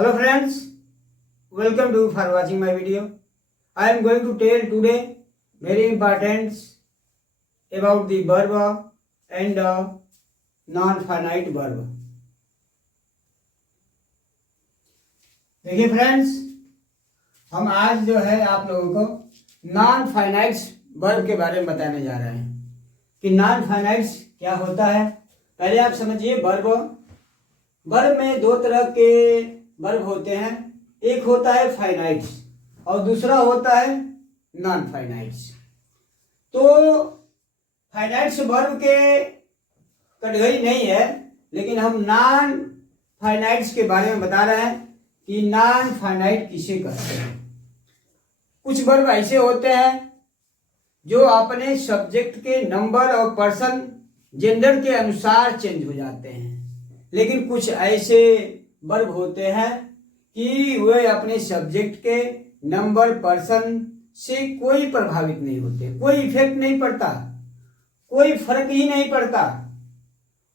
Hello friends, welcome to for watching my video. I am going to tell today very important about the verb and non-finite verb. देखिए friends, हम आज जो है आप लोगों को नॉन फाइनाइट वर्ब के बारे में बताने जा रहे हैं कि नॉन फाइनाइट क्या होता है। पहले आप समझिए वर्ब में दो तरह के वर्ब होते हैं, एक होता है फाइनाइट और दूसरा होता है नॉन फाइनाइट। तो फाइनाइट वर्ब के कैटेगरी नहीं है, लेकिन हम नॉन फाइनाइट के बारे में बता रहे हैं कि नॉन फाइनाइट किसे कहते हैं। कुछ वर्ब ऐसे होते हैं जो अपने सब्जेक्ट के नंबर और पर्सन जेंडर के अनुसार चेंज हो जाते हैं, लेकिन कुछ ऐसे वर्ब होते हैं कि वे अपने सब्जेक्ट के नंबर पर्सन से कोई प्रभावित नहीं होते, कोई इफेक्ट नहीं पड़ता, कोई फर्क ही नहीं पड़ता,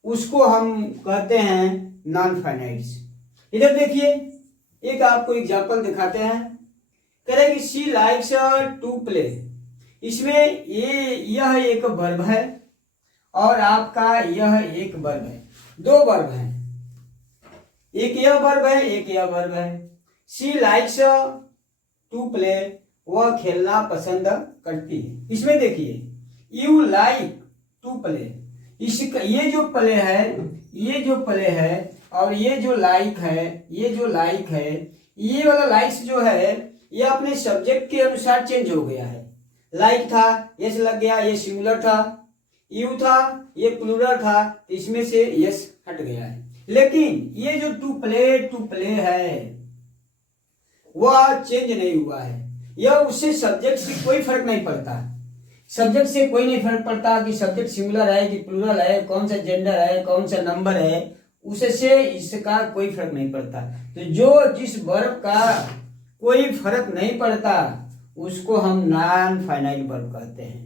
उसको हम कहते हैं नॉन फाइनाइट। इधर देखिए, एक आपको एग्जांपल दिखाते हैं। कह रहे कि शी लाइक्स टू प्ले। इसमें यह एक वर्ब है और आपका यह एक वर्ब है, दो वर्ब हैं, एक यह वर्ब है एक यह वर्ब है। शी लाइक्स टू प्ले, वह खेलना पसंद करती है। इसमें देखिए यू लाइक टू प्ले, ये जो प्ले है, ये जो प्ले है और ये जो लाइक है, ये जो लाइक है, ये वाला लाइक्स जो है ये अपने सब्जेक्ट के अनुसार चेंज हो गया है। लाइक था, यस लग गया, ये सिंगुलर था। यू था, ये प्लूरल था, इसमें से यस हट गया है। लेकिन ये जो टू प्ले है वह चेंज नहीं हुआ है। यह उससे सब्जेक्ट से कोई फर्क नहीं पड़ता, सब्जेक्ट से कोई नहीं फर्क पड़ता कि सब्जेक्ट सिंगुलर है कि प्लूरल है, कौन सा जेंडर है, कौन सा नंबर है, उससे इसका कोई फर्क नहीं पड़ता। तो जो जिस वर्ब का कोई फर्क नहीं पड़ता उसको हम नॉन फाइनाइट वर्ब कहते हैं,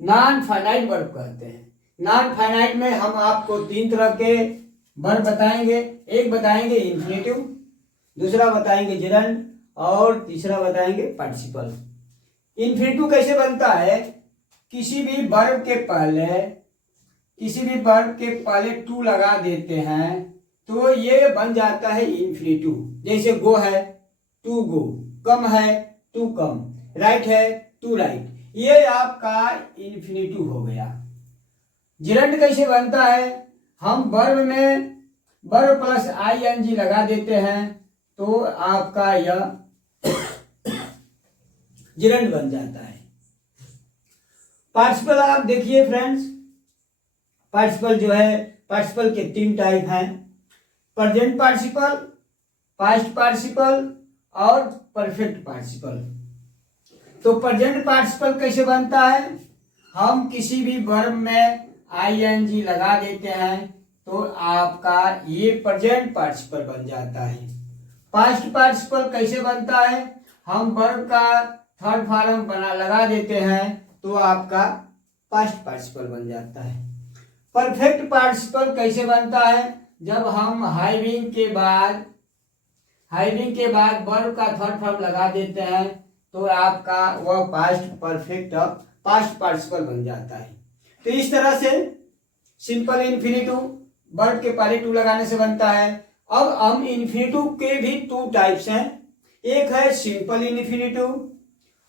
नॉन फाइनाइट वर्ब कहते हैं। नॉन फाइनाइट में हम आपको तीन तरह के वर्ब बताएंगे। एक बताएंगे इंफिनिटिव, दूसरा बताएंगे जेरंड और तीसरा बताएंगे पार्टिसिपल। इंफिनिटिव कैसे बनता है? किसी भी वर्ब के पहले टू लगा देते हैं तो ये बन जाता है इंफिनिटिव। जैसे गो है टू गो, कम है टू कम, राइट है टू राइट, ये आपका इंफिनिटिव हो गया। जेरंड कैसे बनता है? हम वर्ब में वर्ब प्लस आईएनजी लगा देते हैं तो आपका यह जेरंड बन जाता है। पार्टिसिपल आप देखिए फ्रेंड्स, पार्टिसिपल जो है, पार्टिसिपल के तीन टाइप हैं, प्रेजेंट पार्टिसिपल, पास्ट पार्टिसिपल और परफेक्ट पार्टिसिपल। तो प्रेजेंट पार्टिसिपल कैसे बनता है? हम किसी भी वर्ब में आईएनजी लगा देते हैं तो आपका ये प्रेजेंट पार्टिसिपल बन जाता है। पास्ट पार्टिसिपल कैसे बनता है? हम वर्ब का थर्ड फॉर्म लगा देते हैं तो आपका पास्ट पार्टिसिपल बन जाता है। परफेक्ट पार्टिसिपल कैसे बनता है? जब हम हाइविंग के बाद वर्ब का थर्ड फॉर्म लगा देते हैं तो आपका वह पास्ट पार्टिसिपल बन जाता है। तो इस तरह से सिंपल इन्फिनिटिव वर्ब के पहले टू लगाने से बनता है। अब हम इन्फिनिटिव के भी टू टाइप्स हैं, एक है सिंपल इन्फिनिटिव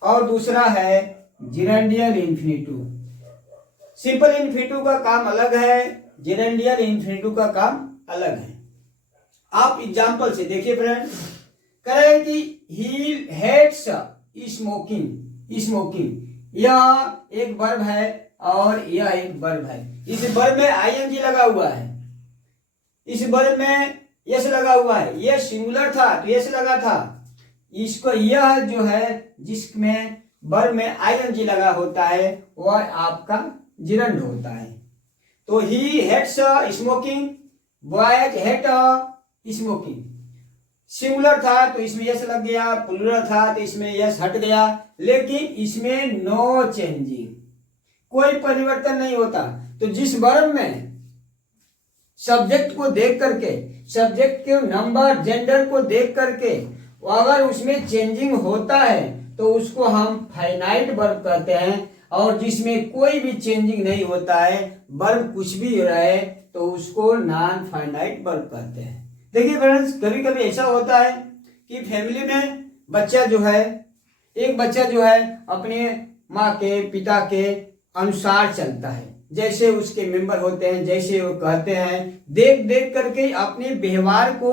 और दूसरा है जेरेंडियल इन्फिनिटिव। सिंपल इन्फिनिटिव का काम अलग है, जेरेंडियल इन्फिनिटिव का काम अलग है। आप एग्जांपल से देखिए फ्रेंड, कहे कि ही हेट्स स्मोकिंग, यह एक वर्ब है और यह एक वर्ब है। इस वर्ब में आईएनजी लगा हुआ है, इस वर्ब में यस लगा हुआ है, यह सिंगुलर था तो यस लगा था। इसको यह जो है जिसमें वर्ब में आईएनजी लगा होता है वह आपका जेरंड होता है। तो he hates smoking, boys hate smoking. Singular था तो इसमें यस लग गया, प्लूरल था तो इसमें यस हट गया, लेकिन इसमें नो चेंजिंग, कोई परिवर्तन नहीं होता। तो जिस वर्ब में सब्जेक्ट को देख करके, सब्जेक्ट के नंबर, जेंडर को देख करके अगर उसमें चेंजिंग होता है तो उसको हम फाइनाइट वर्ब कहते हैं, और जिसमें कोई भी चेंजिंग नहीं होता है, वर्ब कुछ भी रहे, तो उसको नॉन फाइनाइट वर्ब कहते हैं। देखिए फ्रेंड्स, कभी कभी ऐसा होता है कि फैमिली में बच्चा जो है, एक बच्चा जो है अपने माँ के, पिता के अनुसार चलता है, जैसे उसके मेंबर होते हैं, जैसे वो कहते हैं, देख देख करके अपने व्यवहार को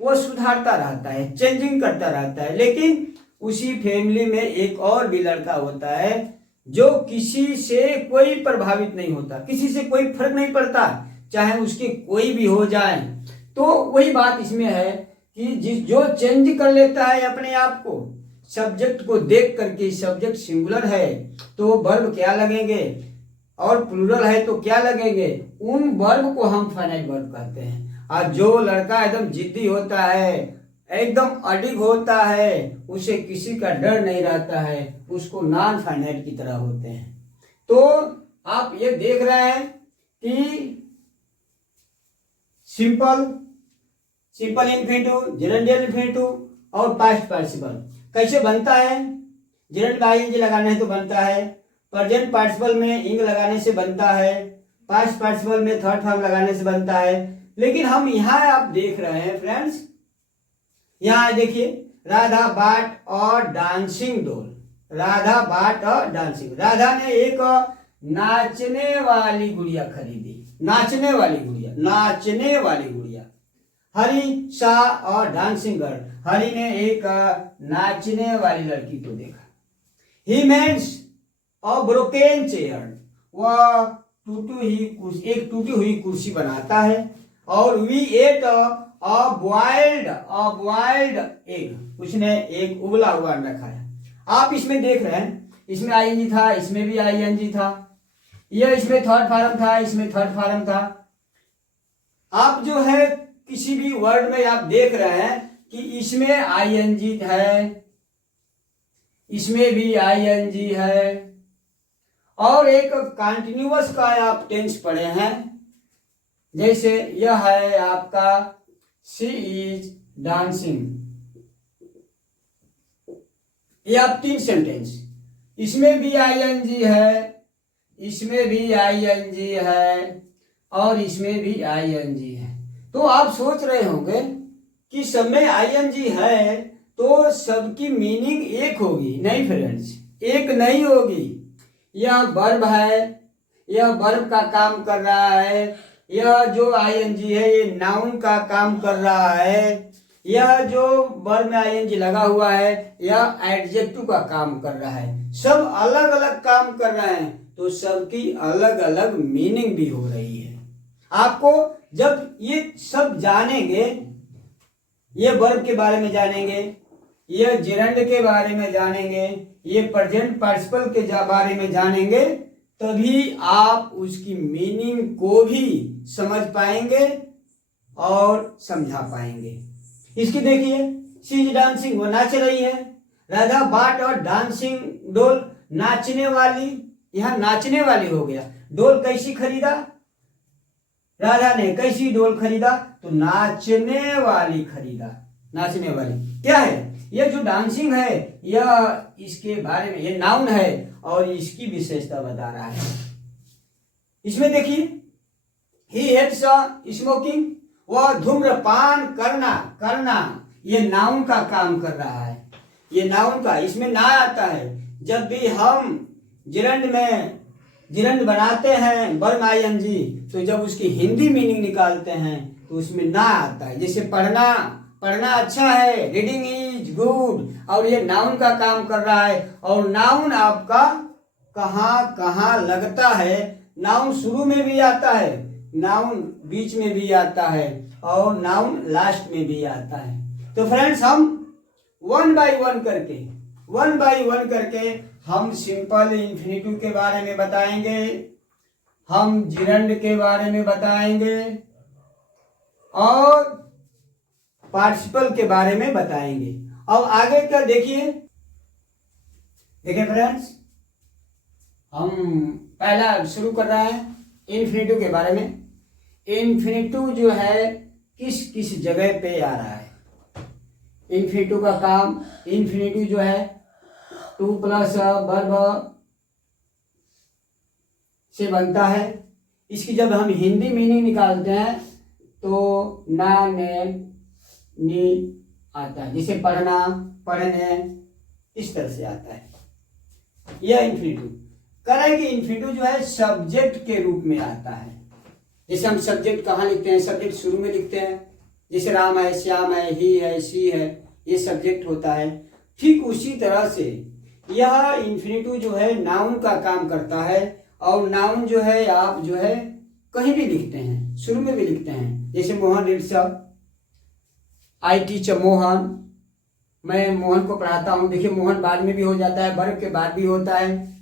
वो सुधारता रहता है, चेंजिंग करता रहता है। लेकिन उसी फैमिली में एक और भी लड़का होता है जो किसी से कोई प्रभावित नहीं होता, किसी से कोई फर्क नहीं पड़ता, चाहे उसके कोई भी हो जाए। तो वही बात इसमें है कि जो चेंज कर लेता है अपने आप को सब्जेक्ट को देख करके, सब्जेक्ट सिंगुलर है तो वर्ब क्या लगेंगे, और प्लूरल है तो क्या लगेंगे, उन वर्ब को हम फाइनाइट वर्ब कहते हैं। और जो लड़का एकदम जिद्दी होता है, एकदम अडिग होता है, उसे किसी का डर नहीं रहता है, उसको नॉन फाइनाइट की तरह होते हैं। तो आप ये देख रहे हैं कि सिंपल, सिंपल इन्फिनिटिव, जेरेंडियल इन्फिनिटिव और पास्ट पार्टिसिपल कैसे बनता है। जेरेंड में आईएनजी लगाना है तो बनता है, प्रेजेंट पार्टिसिपल में इंग लगाने से बनता है, पास्ट पार्टिसिपल में थर्ड फॉर्म लगाने से बनता है। लेकिन हम यहाँ आप देख रहे हैं फ्रेंड्स, यहाँ देखिए, राधा बाट और डांसिंग डॉल, राधा बाट और डांसिंग। राधा ने एक नाचने वाली गुड़िया खरीदी, नाचने वाली गुड़िया, नाचने वाली गुड़िया। हरी शाह और डांसिंग गर्ल, हरी ने एक नाचने वाली लड़की को देखा। He mends a broken chair, वह एक टूटी हुई कुर्सी बनाता है। और we ate a boiled egg, उसने एक उबला हुआ अंडा खाया। आप इसमें देख रहे हैं, इसमें आईएनजी था, इसमें भी आईएनजी था, यह इसमें थर्ड फॉर्म था, इसमें थर्ड फॉर्म था। आप जो है किसी भी वर्ड में आप देख रहे हैं कि इसमें आईएनजी है, इसमें भी आईएनजी है, और एक कंटिन्यूअस का आप टेंस पढ़े हैं, जैसे यह है आपका शी इज डांसिंग, ये आप 3 सेंटेंस, इसमें भी आईएनजी है, इसमें भी आईएनजी है, और इसमें भी आईएनजी है। तो आप सोच रहे होंगे कि सब में आईएनजी है तो सबकी मीनिंग एक होगी। नहीं फ्रेंड्स, एक नहीं होगी। यह वर्ब है, यह वर्ब का काम कर रहा है, यह जो आईएनजी है ये नाउन का काम कर रहा है, यह जो वर्ब में आईएनजी लगा हुआ है यह एडजेक्टिव का काम कर रहा है। सब अलग अलग काम कर रहे हैं तो सबकी अलग अलग मीनिंग भी हो रही है। आपको जब ये सब जानेंगे, ये वर्ब के बारे में जानेंगे, ये जेरेंड के बारे में जानेंगे, ये प्रेजेंट पार्टिसिपल के बारे में जानेंगे, तभी आप उसकी मीनिंग को भी समझ पाएंगे और समझा पाएंगे। इसकी देखिए, शी इज डांसिंग, वो नाच रही है। राधा बाट और डांसिंग डोल, नाचने वाली, यहां नाचने वाली हो गया। डोल कैसी खरीदा, राधा ने कैसी डोल खरीदा, तो नाचने वाली खरीदा। नाचने वाली क्या है, यह जो डांसिंग है यह इसके बारे में, ये नाउन है और इसकी विशेषता बता रहा है। इसमें देखिए, ही हेट्स स्मोकिंग, वह धूम्रपान करना ये नाउन का काम कर रहा है, ये नाउन का। इसमें ना आता है, जब भी हम जिरंड बनाते हैं वर्ब आईएनजी, तो जब उसकी हिंदी मीनिंग निकालते हैं तो उसमें ना आता है। जैसे पढ़ना अच्छा है, रीडिंग इज गुड, और ये नाउन का काम कर रहा है। और नाउन आपका कहाँ कहाँ लगता है, नाउन शुरू में भी आता है, नाउन बीच में भी आता है, और नाउन लास्ट में भी आता है। तो फ्रेंड्स, हम वन बाय वन करके हम सिंपल इन्फिनिटिव के बारे में बताएंगे, हम जिरंड के बारे में बताएंगे, और पार्टिसिपल के बारे में बताएंगे। अब आगे क्या देखिए फ्रेंड्स, हम पहला शुरू कर रहे हैं इन्फिनिटिव के बारे में। इन्फिनिटिव जो है किस किस जगह पे आ रहा है। इन्फिनिटिव का काम, इन्फिनिटिव जो है टू प्लस वर्ब से बनता है। इसकी जब हम हिंदी मीनिंग निकालते हैं तो ना, ने, नी आता है, जैसे पढ़ना, पढ़ने, इस तरह से आता है। यह इन्फिनिटिव कह रहा है कि इन्फिनिटिव जो है सब्जेक्ट के रूप में आता है। जैसे हम सब्जेक्ट कहाँ लिखते हैं, सब्जेक्ट शुरू में लिखते हैं, जैसे राम है, श्याम है, ही है, सी है, ये सब्जेक्ट होता है। ठीक उसी तरह से यह इन्फिनिटिव जो है नाउन का काम करता है। और नाउन जो है आप जो है कहीं भी लिखते हैं, शुरू में भी लिखते हैं, जैसे Mohan reads, I teach Mohan, मैं मोहन को पढ़ाता हूँ। देखिए मोहन बाद में भी हो जाता है, वर्ब के बाद भी होता है,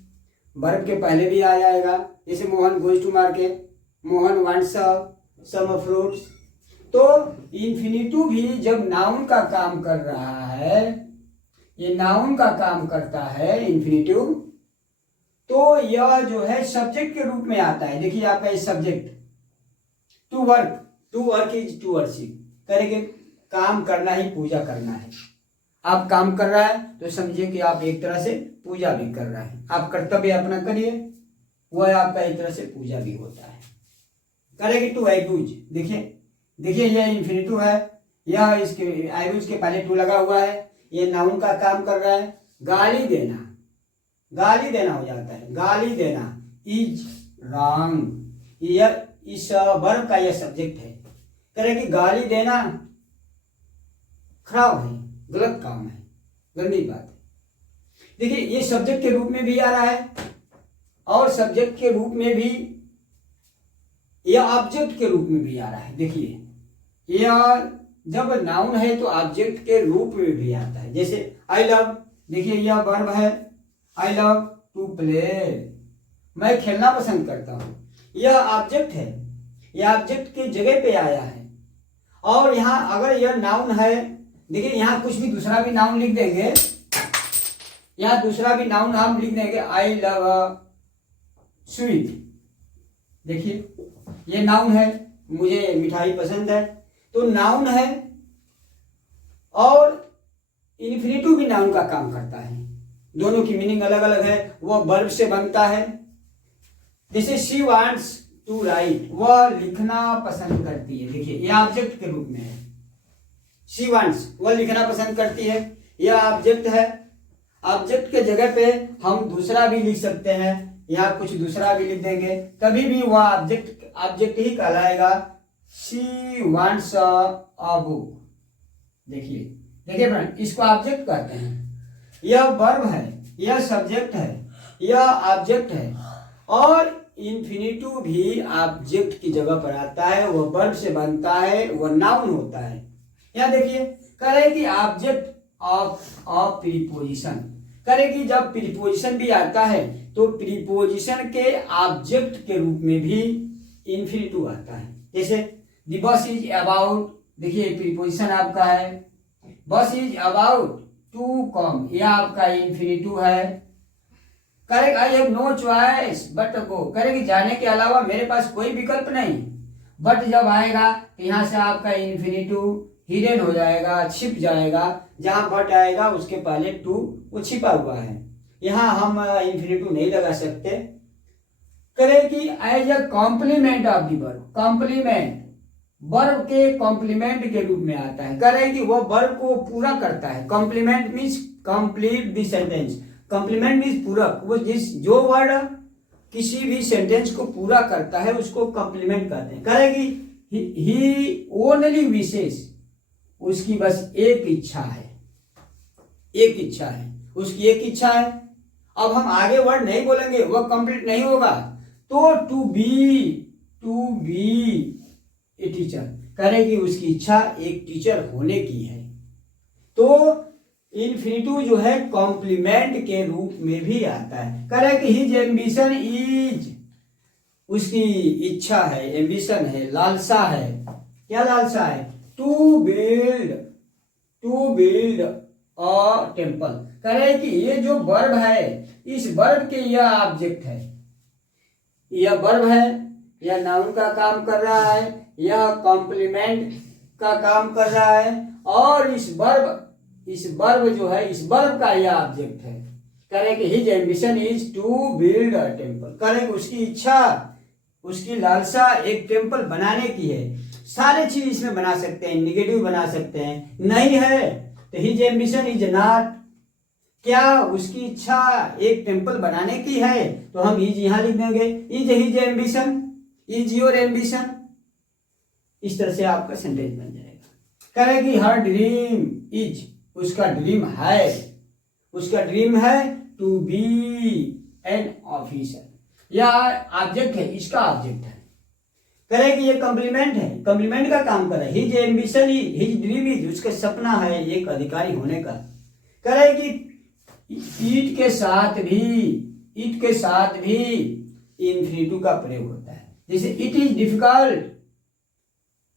वर्ब के पहले भी आ जाएगा। जैसे Mohan goes to market, Mohan wants some fruits. तो इन्फिनिटिव भी जब नाउन का काम कर रहा है, ये नाउन का काम करता है इन्फिनिटिव, तो यह जो है सब्जेक्ट के रूप में आता है। देखिए आपका ये subject to work is to worship, करेंगे काम करना ही पूजा करना है। आप काम कर रहा है तो समझिए कि आप एक तरह से पूजा भी कर रहा है। आप कर्तव्य अपना करिए, वह आपका एक तरह से पूजा भी होता है। करेंगे टू आईयूज, देखिए यह इन्फिनिटिव है, यह इसके आईयूज के पहले टू लगा हुआ है, ये नाउन का काम कर रहा है। गाली देना हो जाता है, गाली देना इज रॉन्ग, यह इस वर्ब का यह सब्जेक्ट है। करेंगे गाली देना खराब है, गलत काम है, गंदी बात है। देखिए ये सब्जेक्ट के रूप में भी आ रहा है और सब्जेक्ट के रूप में भी, यह ऑब्जेक्ट के रूप में भी आ रहा है। देखिए यह जब नाउन है तो ऑब्जेक्ट के रूप में भी आता है। जैसे आई लव, देखिए यह वर्ब है, आई लव टू प्ले, मैं खेलना पसंद करता हूं, यह ऑब्जेक्ट है, यह ऑब्जेक्ट की जगह पे आया है। और यहाँ अगर यह नाउन है, देखिए यहाँ कुछ भी दूसरा भी नाउन लिख देंगे, यहाँ दूसरा भी नाउन हम लिख देंगे, आई लव स्वीट, देखिए ये नाउन है, मुझे मिठाई पसंद है, तो नाउन है। और इन्फिनिटिव भी नाउन का काम करता है, दोनों की मीनिंग अलग अलग है। वह वर्ब से बनता है, जैसे शी वांट्स टू राइट, वह लिखना पसंद करती है, देखिए यह ऑब्जेक्ट के रूप में है। शी वांट्स, वह लिखना पसंद करती है, यह ऑब्जेक्ट है। ऑब्जेक्ट के जगह पे हम दूसरा भी लिख सकते हैं, यहाँ कुछ दूसरा भी लिख देंगे, तभी भी वह ऑब्जेक्ट ही कहलाएगा। शी वांट्स अ बुक, देखिए फ्रेंड, इसको ऑब्जेक्ट कहते हैं। यह वर्ब है, यह सब्जेक्ट है, यह ऑब्जेक्ट है। और इन्फिनिटिव भी ऑब्जेक्ट की जगह पर आता है, वह वर्ब से बनता है, वह नाउन होता है। यहाँ देखिए कह रहे कि ऑब्जेक्ट ऑफ अ प्रीपोजिशन, करेगी जब प्रीपोजिशन भी आता है तो प्रीपोजिशन के ऑब्जेक्ट के रूप में भी इन्फिनिटिव आता है। जैसे द बस इज अबाउट, देखिए प्रीपोजिशन आपका है, बस इज अबाउट टू कम, यह आपका इन्फिनिटिव है। Correct, I have no choice but go, करेगी जाने के अलावा मेरे पास कोई विकल्प नहीं। बट जब आएगा तो यहाँ से आपका इन्फिनिटिव हिडन हो जाएगा, छिप जाएगा, जहां बट आएगा उसके पहले टू वो छिपा हुआ है, यहाँ हम इन्फिनिटिव नहीं लगा सकते। करेगी as a complement of the verb, complement verb के कॉम्प्लीमेंट के रूप में आता है। करेगी वो वर्ब को पूरा करता है, complement means complete the sentence, complement means पूरक, वो जो वर्ड किसी भी सेंटेंस को पूरा करता है उसको कॉम्प्लीमेंट कहते हैं। करेगी ही ओनली विशेष, उसकी बस एक इच्छा है, एक इच्छा है, उसकी एक इच्छा है। अब हम आगे वर्ड नहीं बोलेंगे, वह कंप्लीट नहीं होगा। तो टू बी ए टीचर, करेगी उसकी इच्छा एक टीचर होने की है। तो इन्फिनिटिव जो है कॉम्प्लीमेंट के रूप में भी आता है। करेगी हिज एम्बिशन इज, उसकी इच्छा है, एम्बिशन है, लालसा है। क्या लालसा है? To build a temple. करें कि ये जो वर्ब है, इस वर्ब के यह ऑब्जेक्ट है, यह वर्ब है, यह नाउन का काम कर रहा है, यह कॉम्प्लीमेंट का काम कर रहा है, और इस वर्ब जो है, इस वर्ब का यह ऑब्जेक्ट है। करें कि his ambition is to build a temple, करें कि उसकी इच्छा, उसकी लालसा एक टेम्पल बनाने की है। सारे चीज इसमें बना सकते हैं, निगेटिव बना सकते हैं। नहीं है तो हिज एम्बिशन इज नॉट, क्या उसकी इच्छा एक टेम्पल बनाने की है, तो हम इज यहां लिख देंगे, is his ambition, is your ambition. इस तरह से आपका सेंटेंस बन जाएगा। करें कि हर ड्रीम इज, उसका ड्रीम है, उसका ड्रीम है टू बी एन ऑफिसर। यह ऑब्जेक्ट है, इसका ऑब्जेक्ट है। करें कि ये कॉम्प्लीमेंट है, कॉम्प्लीमेंट का काम कर रहा है। His ambition is, his dream is, उसका सपना है एक अधिकारी होने का। करें कि इट के साथ भी इन्फिनिटिव का प्रयोग होता है। जैसे it is difficult,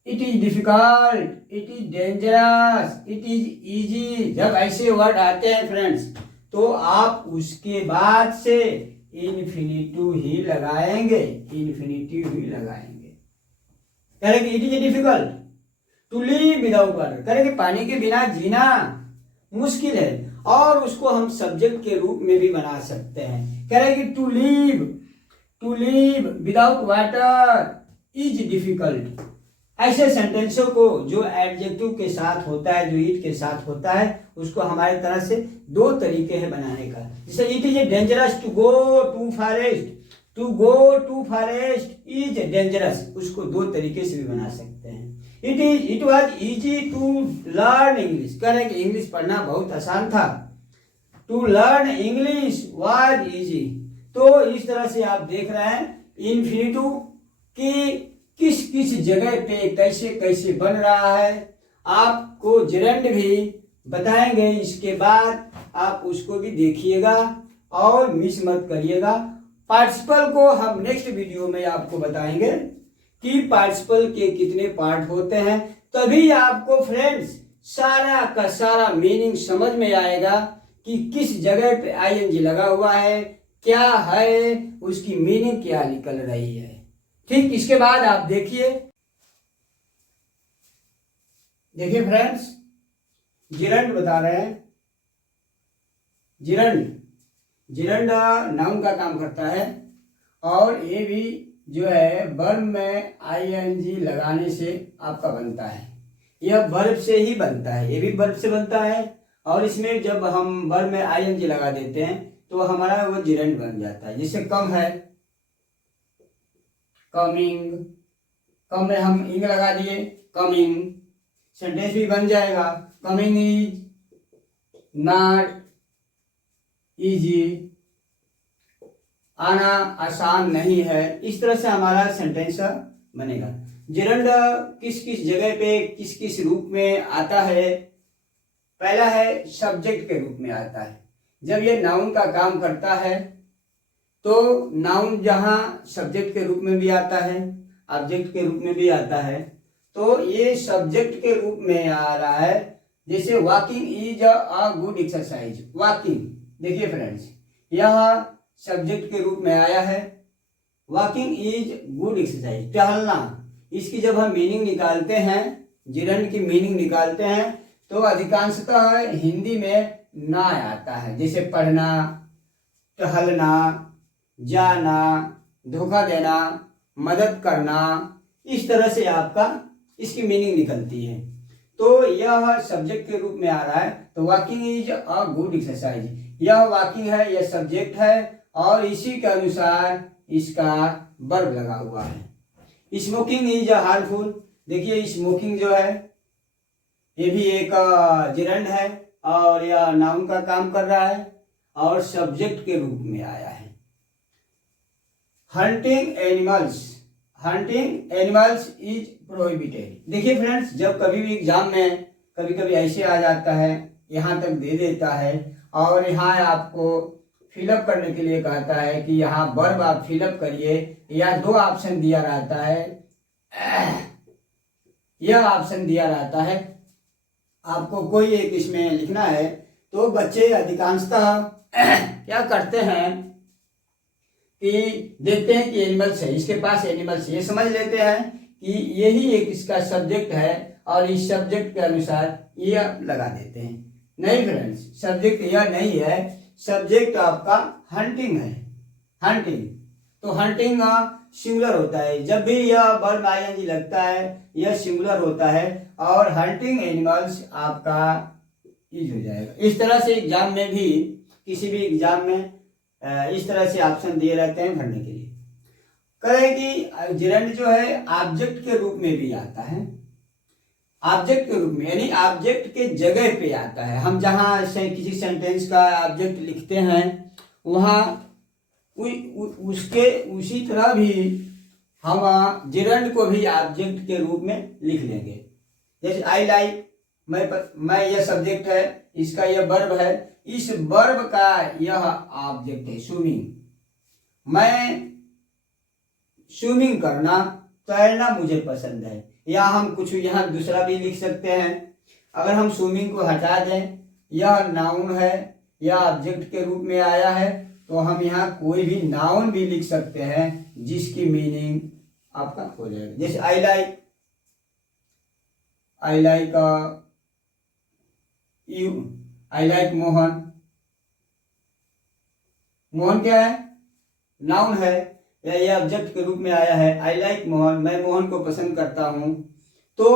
it is difficult, it is dangerous, it is easy. जब ऐसे वर्ड आते हैं फ्रेंड्स, तो आप उसके बाद से इन्फिनिटिव ही लगाएंगे, इन्फिनिटिव ही लगाएंगे। करेंगे it is difficult to live without water, करेंगे पानी के बिना जीना मुश्किल है, और उसको हम सब्जेक्ट के रूप में भी बना सकते हैं। करेंगे to live without water is difficult. ऐसे सेंटेंसों को जो एडजेक्टिव के साथ होता है, जो इट के साथ होता है, उसको हमारे तरह से दो तरीके हैं बनाने का। जैसे it is dangerous to go to forest, to go to forest is dangerous, उसको दो तरीके से भी बना सकते हैं। It was easy to learn English, करें कि इंग्लिश पढ़ना बहुत आसान था। To learn English was easy. तो इस तरह से आप देख रहे हैं इन्फिनिटिव की किस किस जगह पे कैसे कैसे बन रहा है। आपको जेरेंड भी बताएंगे, इसके बाद आप उसको भी देखिएगा और मिस मत करिएगा। पार्टिसिपल को हम नेक्स्ट वीडियो में आपको बताएंगे कि पार्टिसिपल के कितने पार्ट होते हैं, तभी आपको फ्रेंड्स सारा का सारा मीनिंग समझ में आएगा कि किस जगह पे आईएनजी लगा हुआ है, क्या है, उसकी मीनिंग क्या निकल रही है। ठीक, इसके बाद आप देखिए फ्रेंड्स, जिरंड बता रहे हैं। जिरंड नाउन का काम करता है, और ये भी जो है वर्ब में आईएनजी लगाने से आपका बनता है। यह वर्ब से ही बनता है, ये भी वर्ब से बनता है, और इसमें जब हम वर्ब में आईएनजी लगा देते हैं तो हमारा वो जिरंड बन जाता है। जैसे कम है, कमिंग, कम में हम इंग लगा दिए, कमिंग, सेंटेंस भी बन जाएगा। कमिंग इज नॉट इजी, आना आसान नहीं है। इस तरह से हमारा सेंटेंस बनेगा। जिरंड किस किस जगह पे किस किस रूप में आता है। पहला है सब्जेक्ट के रूप में आता है। जब ये नाउन का काम करता है तो नाउन जहां सब्जेक्ट के रूप में भी आता है, ऑब्जेक्ट के रूप में भी आता है, तो ये सब्जेक्ट के रूप में आ रहा है। जैसे walking is a good exercise, walking, देखिए फ्रेंड्स, यह सब्जेक्ट के रूप में आया है। वॉकिंग इज गुड एक्सरसाइज, टहलना। इसकी जब हम मीनिंग निकालते हैं, जिरंड की मीनिंग निकालते हैं, तो अधिकांशतः हिंदी में ना आता है। जैसे पढ़ना, टहलना, जाना, धोखा देना, मदद करना, इस तरह से आपका इसकी मीनिंग निकलती है। तो यह सब्जेक्ट के रूप में आ रहा है। तो walking is a good exercise, यह वॉकिंग है, यह सब्जेक्ट है, और इसी के अनुसार इसका वर्ब लगा हुआ है। स्मोकिंग इज हार्मफुल, देखिए स्मोकिंग जो है ये भी एक जिरंड है, और यह नाउन का काम कर रहा है और सब्जेक्ट के रूप में आया है। Hunting animals is prohibited. देखिए फ्रेंड्स, जब कभी भी एग्जाम में कभी कभी ऐसे आ जाता है, यहाँ तक दे देता है, और यहाँ आपको फिलअप करने के लिए कहता है कि यहाँ वर्ब आप फिलअप करिए, या दो ऑप्शन दिया रहता है, यह ऑप्शन दिया रहता है, आपको कोई एक इसमें लिखना है। तो बच्चे अधिकांशतः क्या करते हैं कि देखते हैं कि एनिमल्स है, इसके पास एनिमल्स, ये समझ लेते हैं कि यही एक इसका सब्जेक्ट है और इस सब्जेक्ट के अनुसार यह लगा देते हैं। नहीं फ्रेंड्स, सब्जेक्ट यह नहीं है, सब्जेक्ट आपका हंटिंग है, हंटिंग। तो हंटिंग सिंगुलर होता है, जब भी यह वर्ब आईएनजी लगता है यह सिंगुलर होता है और हंटिंग एनिमल्स आपका यूज हो जाएगा। इस तरह से एग्जाम में भी, किसी भी एग्जाम में इस तरह से ऑप्शन दिए रहते हैं भरने के लिए। कहे कि जिरंड जो है ऑब्जेक्ट के रूप में भी आता है, ऑब्जेक्ट के रूप में, यानी ऑब्जेक्ट के जगह पे आता है। हम जहां से किसी सेंटेंस का ऑब्जेक्ट लिखते हैं वहां उसके उसी तरह भी हम जिरंड को भी ऑब्जेक्ट के रूप में लिख लेंगे। जैसे आई लाइक, मैं यह सब्जेक्ट है, इसका यह वर्ब है, इस वर्ब का यह ऑब्जेक्ट है स्विमिंग। मैं स्विमिंग करना, तैरना मुझे पसंद है। या हम कुछ यहाँ दूसरा भी लिख सकते हैं। अगर हम स्विमिंग को हटा दें, यह नाउन है, यह ऑब्जेक्ट के रूप में आया है, तो हम यहाँ कोई भी नाउन भी लिख सकते हैं जिसकी मीनिंग आपका हो जाएगा। जैसे I like, I like you, I like Mohan. Mohan क्या है? नाउन है, या ये ऑब्जेक्ट के रूप में आया है। आई लाइक मोहन, मैं मोहन को पसंद करता हूं। तो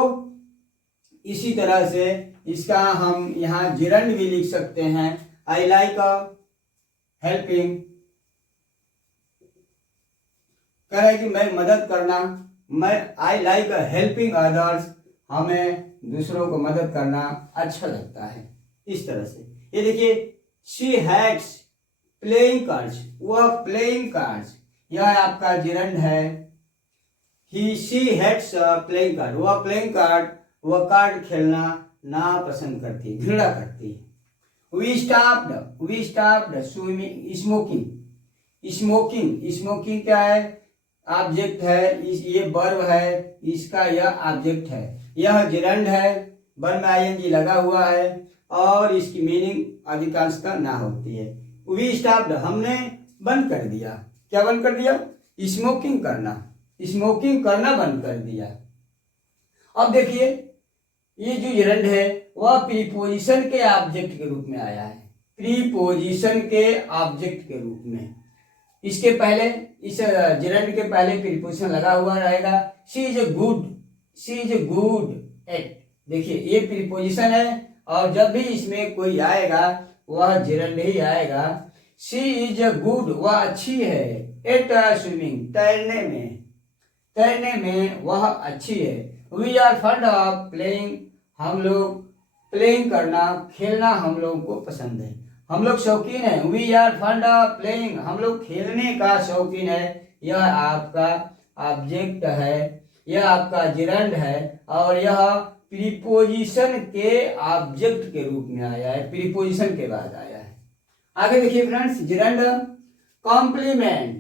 इसी तरह से इसका हम यहाँ जिरंड भी लिख सकते हैं। आई लाइक हेल्पिंग, कह रहे कि मैं मदद करना, मैं आई लाइक हेल्पिंग अदर्स, हमें दूसरों को मदद करना अच्छा लगता है। इस तरह से ये देखिए, शी हैट्स प्लेइंग कार्ड्स, वह प्लेइंग कार्ड्स, यह आपका जिरंड है। He she hates playing card, वह प्लेइंग कार्ड, वह कार्ड खेलना ना पसंद करती, घृणा करती है। We stopped swimming, smoking, smoking, smoking क्या है? ऑब्जेक्ट है, ये वर्ब है, इसका यह ऑब्जेक्ट है। यह जिरंड है, वर्ब में आईएनजी लगा हुआ है और इसकी मीनिंग अधिकांशतः ना होती है। वी स्टॉप्ड, हमने बंद कर दिया। क्या बंद कर दिया? स्मोकिंग करना, स्मोकिंग करना बंद कर दिया। अब देखिए, ये जो जिरंड है वह प्रीपोजिशन के ऑब्जेक्ट के रूप में आया है, प्रीपोजिशन के ऑब्जेक्ट के रूप में। इसके पहले, इस जिरंड के पहले प्रीपोजिशन लगा हुआ रहेगा। She is a good, she is a good at, देखिए ये प्रीपोजिशन है और जब भी इसमें कोई आएगा वह जिरंड ही आएगा। शी इज ए गुड, वह अच्छी है, एट स्विमिंग, तैरने में, तैरने में वह अच्छी है। We are fond of playing, हम लोग प्लेइंग करना, खेलना हम लोगों को पसंद है, हम लोग शौकीन है। We are fond of playing, हम लोग खेलने का शौकीन है। यह आपका ऑब्जेक्ट है, यह आपका जिरंड है और यह प्रीपोजिशन के ऑब्जेक्ट के रूप में आया है, प्रीपोजिशन के बाद आया है। आगे देखिए फ्रेंड्स, जिरंड कॉम्प्लीमेंट,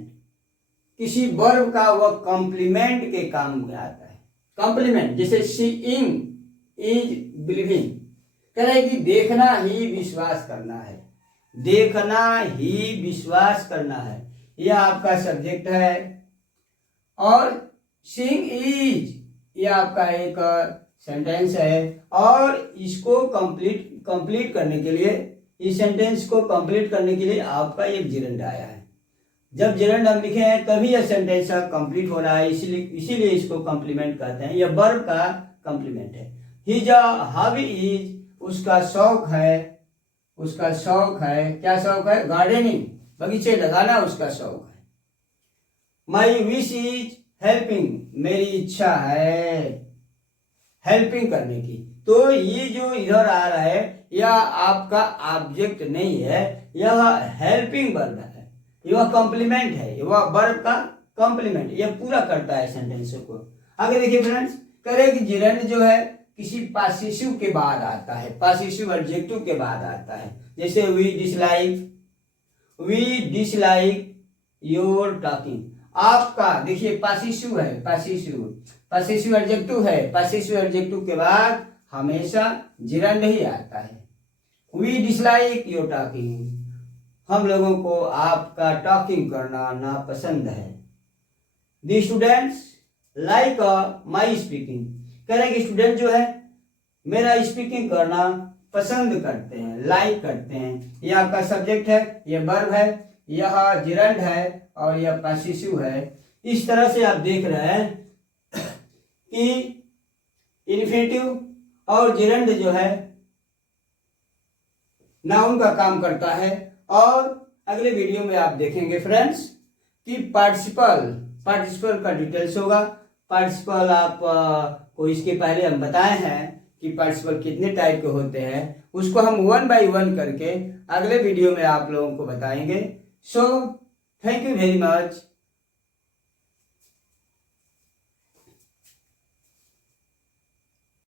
किसी वर्ब का वह कॉम्प्लीमेंट के काम में आता है। कॉम्प्लीमेंट, जैसे सीइंग इज बिलीविंग, कह रहे कि देखना ही विश्वास करना है, देखना ही विश्वास करना है, यह आपका सब्जेक्ट है। और सीइंग इज, यह आपका एक सेंटेंस है और इसको कंप्लीट करने के लिए, इस सेंटेंस को कंप्लीट करने के लिए आपका एक जिरंड आया है। जब जिरंड हम लिखे हैं तभी यह सेंटेंस कंप्लीट हो रहा है, इसीलिए इसको कॉम्प्लीमेंट कहते हैं। यह वर्ब का कॉम्प्लीमेंट है। हिज हॉबी इज, उसका शौक है, उसका शौक है, क्या शौक है? गार्डनिंग, बगीचे लगाना उसका शौक है। माई विश इज हेल्पिंग, मेरी इच्छा है हेल्पिंग करने की। तो ये जो इधर आ रहा है यह आपका ऑब्जेक्ट नहीं है, यह हेल्पिंग वर्ब है, यह कॉम्प्लीमेंट है, यह वर्ब का कॉम्प्लीमेंट, यह पूरा करता है सेंटेंस को। आगे देखिए फ्रेंड्स, करें कि जिरंड जो है किसी पासिशिव के बाद आता है, पासिशिव एडजेक्टिव के बाद आता है। जैसे वी डिसलाइक योर टॉकिंग, आपका देखिए पासिशिव है, पासिशिव एडजेक्टिव है, पासिशिव एडजेक्टिव के बाद हमेशा जिरंड ही आता है। वी डिसलाइक योर टॉकिंग, हम लोगों को आपका टॉकिंग करना नापसंद है। The students like my speaking, कह रहे हैं कि स्टूडेंट जो है मेरा स्पीकिंग करना पसंद करते हैं, लाइक करते हैं। यह आपका सब्जेक्ट है, यह वर्ब है, यह जिरंड है और यह पॉसेसिव है। इस तरह से आप देख रहे हैं कि इन्फिनेटिव और जिरंड जो है नाउन का काम करता है। और अगले वीडियो में आप देखेंगे फ्रेंड्स कि पार्टिसिपल का डिटेल्स होगा। पार्टिसिपल आप को इसके पहले हम बताए हैं कि पार्टिसिपल कितने टाइप के होते हैं, उसको हम 1 बाय 1 करके अगले वीडियो में आप लोगों को बताएंगे। So thank you very much.